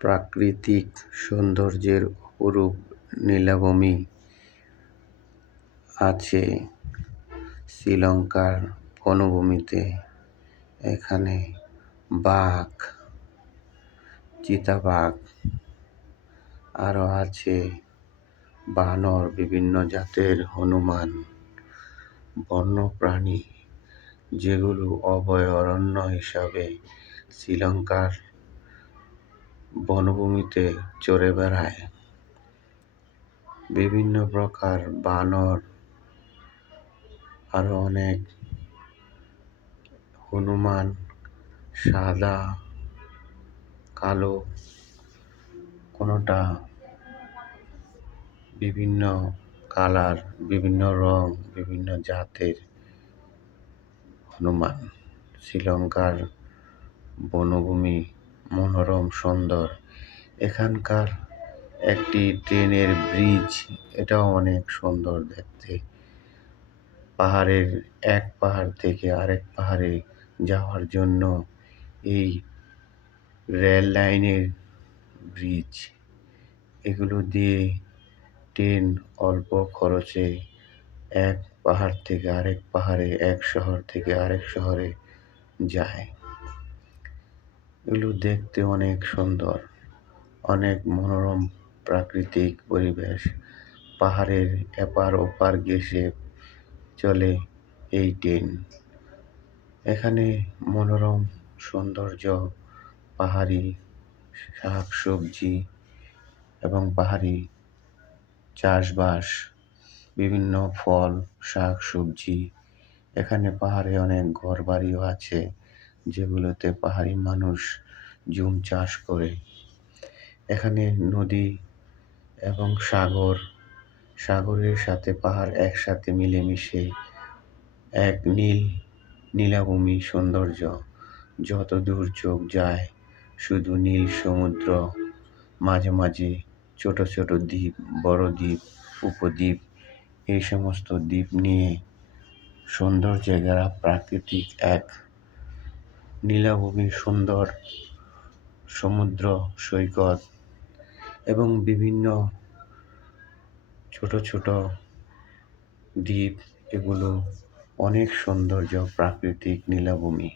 প্রাকৃতিক সৌন্দর্যের অপরূপ নীলাভূমি আছে শ্রীলঙ্কার বনভূমিতে। এখানে বাঘ, চিতাবাঘ আরও আছে। বানর বিভিন্ন জাতের হনুমান, বন্যপ্রাণী যেগুলো অভয়ারণ্য হিসাবে শ্রীলঙ্কার বনভূমিতে চরে বেড়ায়। বিভিন্ন প্রকার বানর আরও অনেক হনুমান, সাদা, কালো, কোনোটা বিভিন্ন কালার, বিভিন্ন রং, বিভিন্ন জাতের হনুমান। শ্রীলঙ্কার বনভূমি মনোরম, সুন্দর। এখানকার একটি ট্রেনের ব্রিজ, এটাও অনেক সুন্দর দেখতে। পাহাড়ের এক পাহাড় থেকে আরেক পাহাড়ে যাওয়ার জন্য এই রেল লাইনের ব্রিজ। এগুলো দিয়ে ট্রেন অল্প খরচে এক পাহাড় থেকে আরেক পাহাড়ে, এক শহর থেকে আরেক শহরে যায়। এগুলো দেখতে অনেক সুন্দর। অনেক মনোরম প্রাকৃতিক পরিবেশ। পাহাড়ের এপার ওপার ঘেঁষে চলে এই ট্রেন। এখানে মনোরম সৌন্দর্য, পাহাড়ি শাক সবজি এবং পাহাড়ি চাষবাস, বিভিন্ন ফল শাক সবজি এখানে পাহাড়ে অনেক ঘর বাড়িও আছে। যেগুলোতে পাহাড়ি মানুষ জুম চাষ করে। এখানে নদী এবং সাগর, সাগরের সাথে পাহাড় একসাথে মিলেমিশে এক নীল, নীলাভূমি সৌন্দর্য। যত দূর চোখ যায়, শুধু নীল সমুদ্র, মাঝে মাঝে ছোট ছোট দ্বীপ, বড় দ্বীপ, উপদ্বীপ, এই সমস্ত দ্বীপ নিয়ে সৌন্দর্যে ঘেরা প্রাকৃতিক এক নীলাভূমি সুন্দর সমুদ্র সৈকত এবং বিভিন্ন ছোট ছোট দ্বীপ এগুলো অনেক সৌন্দর্য প্রাকৃতিক নীলাভূমি।